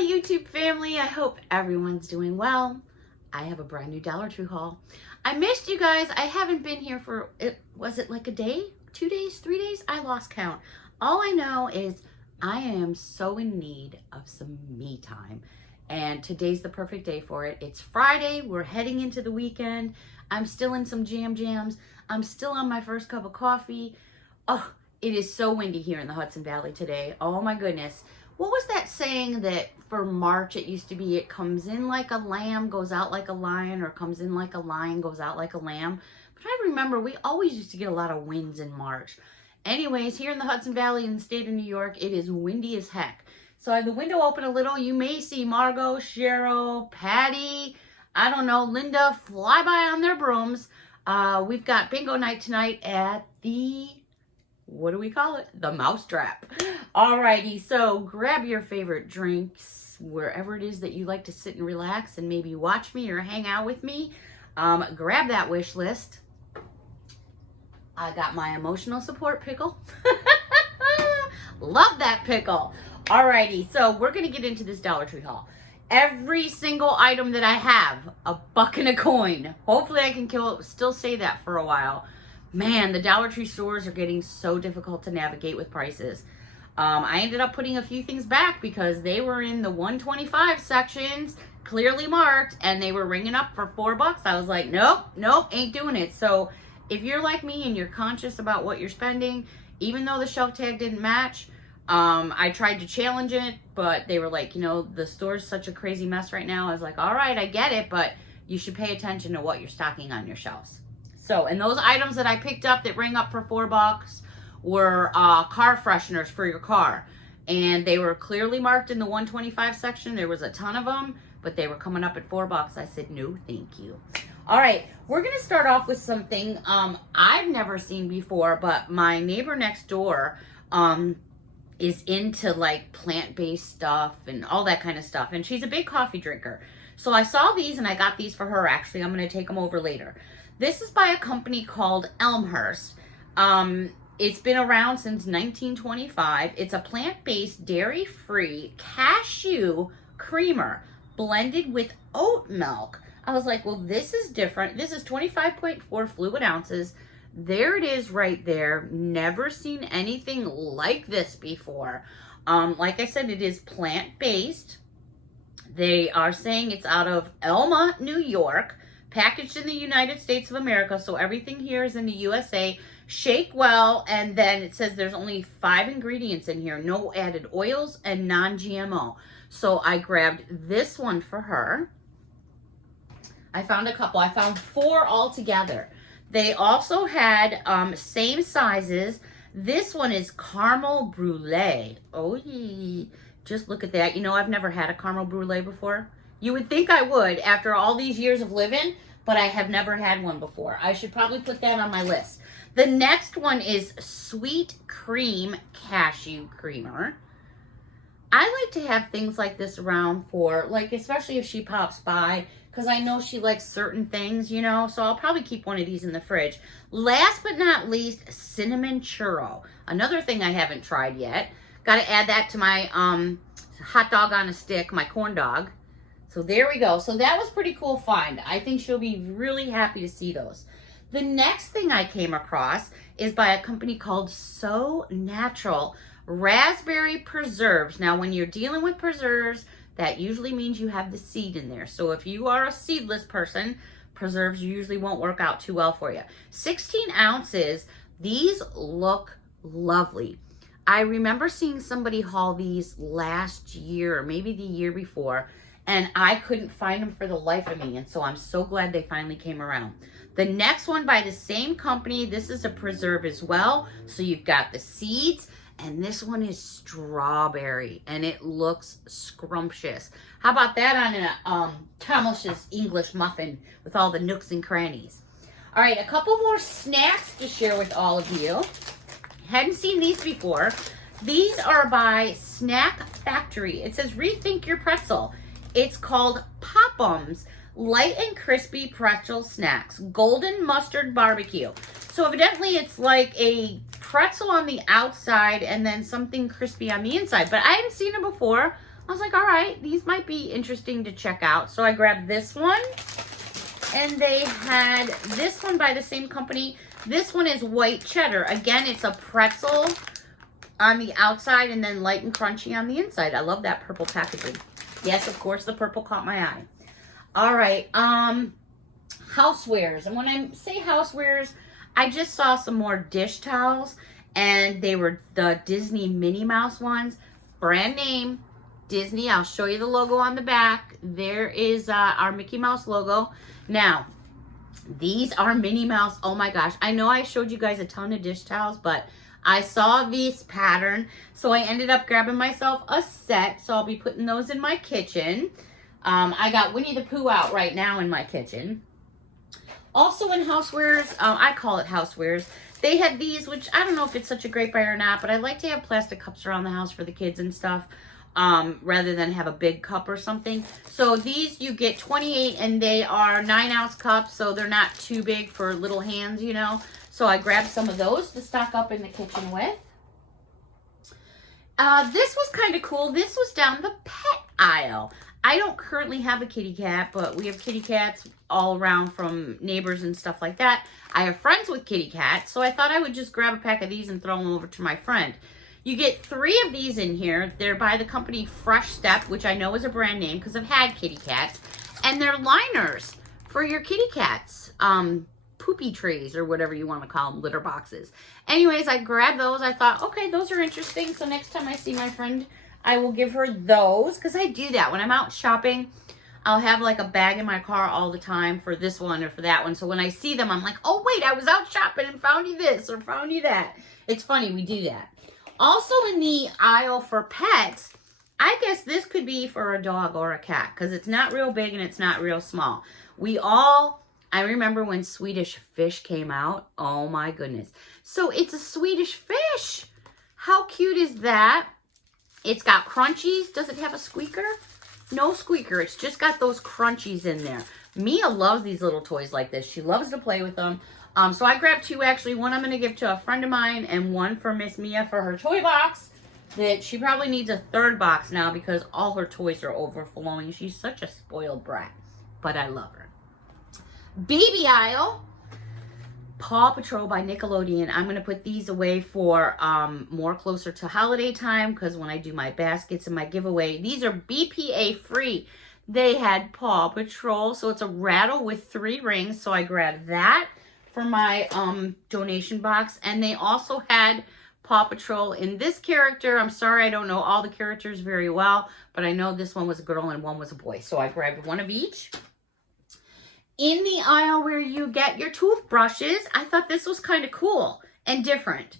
my YouTube family. I hope everyone's doing well. I have a brand new Dollar Tree haul. I missed you guys. I haven't been here for, was it like a day, 2 days, 3 days? I lost count. All I know is I am so in need of some me time. And today's the perfect day for it. It's Friday. We're heading into the weekend. I'm still in some jams. I'm still on my first cup of coffee. Oh, it is so windy here in the Hudson Valley today. Oh my goodness. What was that saying that for March it used to be, it comes in like a lamb, goes out like a lion, or comes in like a lion, goes out like a lamb? But I remember we always used to get a lot of winds in March. Anyways, here in the Hudson Valley in the state of New York, it is windy as heck. So I have the window open a little. You may see Margot, Cheryl, Patty, I don't know, Linda fly by on their brooms. We've got bingo night tonight at the, what do we call it? The Mousetrap. Alrighty, so grab your favorite drinks, wherever it is that you like to sit and relax and maybe watch me or hang out with me. Grab that wish list. I got my emotional support pickle. Love that pickle. Alrighty, so we're going to get into this Dollar Tree haul. Every single item that I have, a buck and a coin. Hopefully I can still say that for a while. Man, the Dollar Tree stores are getting so difficult to navigate with prices. I ended up putting a few things back because they were in the 125 sections, clearly marked, and they were ringing up for $4. I was like, nope, ain't doing it. So if you're like me and you're conscious about what you're spending, even though the shelf tag didn't match, I tried to challenge it, but they were like, you know, the store's such a crazy mess right now. I was like, all right, I get it, but you should pay attention to what you're stocking on your shelves. So, and those items that I picked up that ring up for $4 were car fresheners for your car. And they were clearly marked in the 125 section. There was a ton of them, but they were coming up at $4. I said, no, thank you. All right, we're going to start off with something I've never seen before, but my neighbor next door is into like plant-based stuff and all that kind of stuff. And she's a big coffee drinker. So I saw these and I got these for her. Actually, I'm going to take them over later. This is by a company called Elmhurst. It's been around since 1925. It's a plant-based, dairy-free cashew creamer blended with oat milk. I was like, well, this is different. This is 25.4 fluid ounces. There it is right there. Never seen anything like this before. Like I said, it is plant-based. They are saying it's out of Elma, New York, packaged in the United States of America. So everything here is in the USA. Shake well, and then it says there's only 5 ingredients in here. No added oils and non-GMO. So I grabbed this one for her. I found a couple. I found 4 altogether. They also had same sizes. This one is caramel brulee. Oh, just look at that. You know, I've never had a caramel brulee before. You would think I would after all these years of living, but I have never had one before. I should probably put that on my list. The next one is sweet cream cashew creamer. I like to have things like this around for, like, especially if she pops by, because I know she likes certain things, you know, so I'll probably keep one of these in the fridge. Last but not least, cinnamon churro. Another thing I haven't tried yet. Got to add that to my hot dog on a stick, my corn dog. So there we go. So that was pretty cool find. I think she'll be really happy to see those. The next thing I came across is by a company called So Natural Raspberry Preserves. Now, when you're dealing with preserves, that usually means you have the seed in there. So if you are a seedless person, preserves usually won't work out too well for you. 16 ounces. These look lovely. I remember seeing somebody haul these last year, or maybe the year before, and I couldn't find them for the life of me. And so I'm so glad they finally came around. The next one by the same company, this is a preserve as well. So you've got the seeds, and this one is strawberry, and it looks scrumptious. How about that on a Thomas's English muffin with all the nooks and crannies? All right, a couple more snacks to share with all of you. Hadn't seen these before. These are by Snack Factory. It says rethink your pretzel. It's called Pop-Ums. Light and crispy pretzel snacks, golden mustard barbecue. So evidently it's like a pretzel on the outside and then something crispy on the inside. But I hadn't seen it before. I was like, all right, these might be interesting to check out. So I grabbed this one. And they had this one by the same company. This one is white cheddar. Again, it's a pretzel on the outside and then light and crunchy on the inside. I love that purple packaging. Yes, of course, the purple caught my eye. All right, Housewares. And when I say Housewares, I just saw some more dish towels, and they were the Disney Minnie Mouse ones. Brand name, Disney. I'll show you the logo on the back. There is our Mickey Mouse logo. Now, these are Minnie Mouse. Oh my gosh. I know I showed you guys a ton of dish towels, but I saw this pattern, so I ended up grabbing myself a set. So I'll be putting those in my kitchen. I got Winnie the Pooh out right now in my kitchen. Also in Housewares, I call it Housewares, they had these, which I don't know if it's such a great buy or not, but I like to have plastic cups around the house for the kids and stuff, rather than have a big cup or something. So these you get 28, and they are 9-ounce cups, so they're not too big for little hands, you know. So I grabbed some of those to stock up in the kitchen with. This was kind of cool. This was down the pet aisle. I don't currently have a kitty cat, but we have kitty cats all around from neighbors and stuff like that. I have friends with kitty cats, so I thought I would just grab a pack of these and throw them over to my friend. You get 3 of these in here. They're by the company Fresh Step, which I know is a brand name because I've had kitty cats. And they're liners for your kitty cats. Poopy trays or whatever you want to call them, litter boxes. Anyways, I grabbed those. I thought, okay, those are interesting. So next time I see my friend, I will give her those, because I do that. When I'm out shopping, I'll have like a bag in my car all the time for this one or for that one. So when I see them, I'm like, oh, wait, I was out shopping and found you this or found you that. It's funny, we do that. Also in the aisle for pets, I guess this could be for a dog or a cat, because it's not real big and it's not real small. I remember when Swedish Fish came out. Oh my goodness. So it's a Swedish fish. How cute is that? It's got crunchies. Does it have a squeaker? No squeaker. It's just got those crunchies in there. Mia loves these little toys like this. She loves to play with them. So I grabbed 2 actually. One I'm going to give to a friend of mine and one for Miss Mia for her toy box. That she probably needs a 3rd box now because all her toys are overflowing. She's such a spoiled brat. But I love her. Baby aisle. Paw Patrol by Nickelodeon. I'm going to put these away for more closer to holiday time, because when I do my baskets and my giveaway, these are BPA free. They had Paw Patrol, so it's a rattle with 3 rings, so I grabbed that for my donation box. And they also had Paw Patrol in this character. I'm sorry, I don't know all the characters very well, but I know this one was a girl and one was a boy, so I grabbed one of each. In the aisle where you get your toothbrushes, I thought this was kind of cool and different.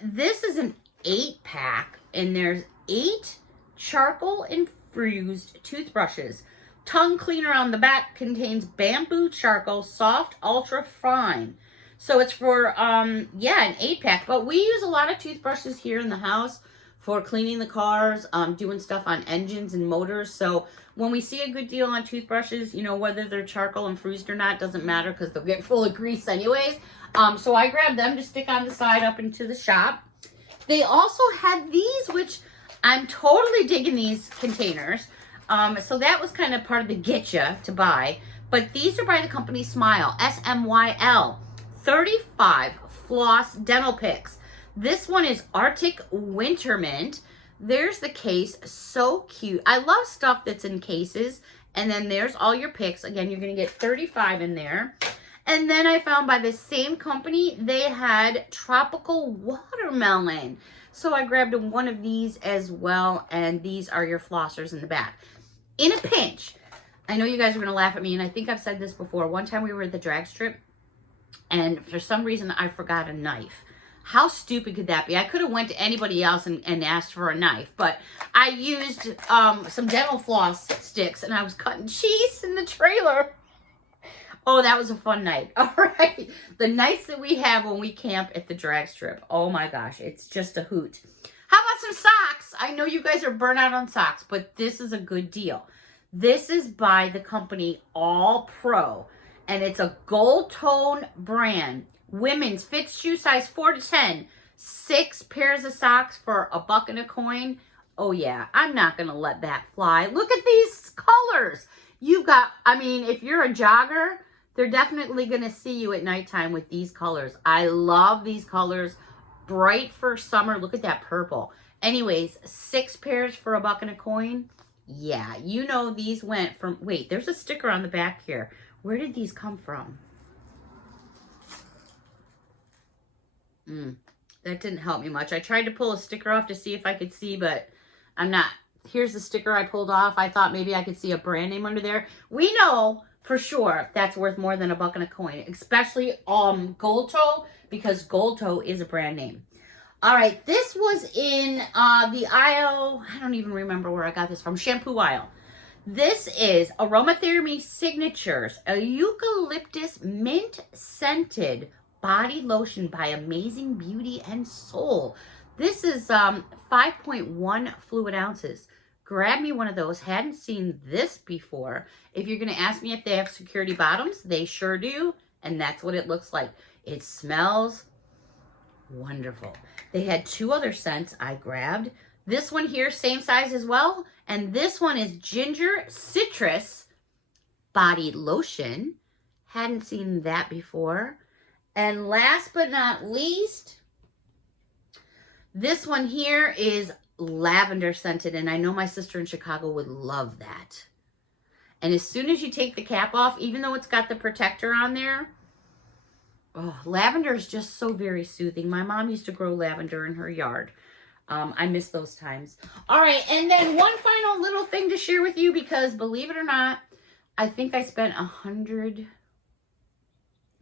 This is an 8-pack, and there's 8 charcoal infused toothbrushes. Tongue cleaner on the back contains bamboo charcoal, soft, ultra fine. So it's for, an 8-pack. But we use a lot of toothbrushes here in the house for cleaning the cars, doing stuff on engines and motors. So when we see a good deal on toothbrushes, you know, whether they're charcoal infused or not, doesn't matter because they'll get full of grease anyways. So I grabbed them to stick on the side up into the shop. They also had these, which I'm totally digging these containers. So that was kind of part of the getcha to buy. But these are by the company Smile, S-M-Y-L. 35 floss dental picks. This one is Arctic Winter Mint. There's the case. So cute. I love stuff that's in cases. And then there's all your picks. Again, you're going to get 35 in there. And then I found by the same company, they had Tropical Watermelon. So I grabbed one of these as well. And these are your flossers in the back. In a pinch, I know you guys are going to laugh at me. And I think I've said this before. One time we were at the drag strip. And for some reason, I forgot a knife. How stupid could that be? I could have went to anybody else and asked for a knife, but I used some dental floss sticks, and I was cutting cheese in the trailer. Oh, that was a fun night. All right. The nights that we have when we camp at the drag strip. Oh, my gosh. It's just a hoot. How about some socks? I know you guys are burnt out on socks, but this is a good deal. This is by the company All Pro, and it's a gold tone brand. Women's fits shoe size 4 to 10. 6 pairs of socks for $1 and a coin. Oh yeah, I'm not gonna let that fly. Look at these colors. You've got, I mean, if you're a jogger, they're definitely gonna see you at nighttime with these colors. I love these colors. Bright for summer. Look at that purple. Anyways, 6 pairs for $1.00 a Yeah, you know these went from, wait, there's a sticker on the back here. Where did these come from? That didn't help me much. I tried to pull a sticker off to see if I could see, but I'm not. Here's the sticker I pulled off. I thought maybe I could see a brand name under there. We know for sure that's worth more than $1.00 especially Gold Toe, because Gold Toe is a brand name. All right, this was in the aisle. I don't even remember where I got this from. Shampoo aisle. This is Aromatherapy Signatures, a eucalyptus mint scented body lotion by Amazing Beauty and Soul. This is 5.1 fluid ounces. Grab me one of those. Hadn't seen this before. If you're going to ask me if they have security bottoms, they sure do. And that's what it looks like. It smells wonderful. They had 2 other scents I grabbed. This one here, same size as well. And this one is Ginger Citrus Body Lotion. Hadn't seen that before. And last but not least, this one here is lavender scented. And I know my sister in Chicago would love that. And as soon as you take the cap off, even though it's got the protector on there, oh, lavender is just so very soothing. My mom used to grow lavender in her yard. I miss those times. All right, and then one final little thing to share with you, because believe it or not, I think I spent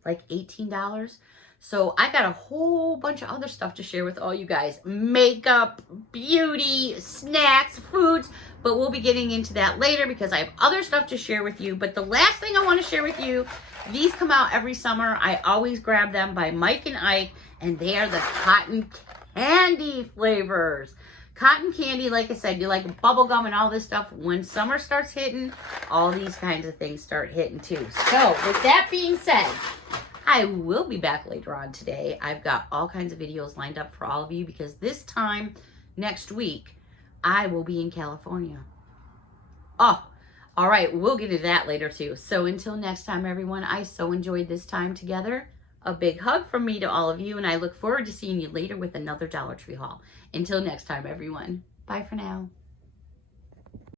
$18. So I got a whole bunch of other stuff to share with all you guys. Makeup, beauty, snacks, foods. But we'll be getting into that later because I have other stuff to share with you. But the last thing I want to share with you, these come out every summer. I always grab them by Mike and Ike. And they are the cotton candy flavors. Cotton candy, like I said, you like bubble gum and all this stuff. When summer starts hitting, all these kinds of things start hitting too. So with that being said, I will be back later on today. I've got all kinds of videos lined up for all of you because this time next week, I will be in California. Oh, all right. We'll get into that later too. So until next time, everyone, I so enjoyed this time together. A big hug from me to all of you, and I look forward to seeing you later with another Dollar Tree haul. Until next time, everyone. Bye for now.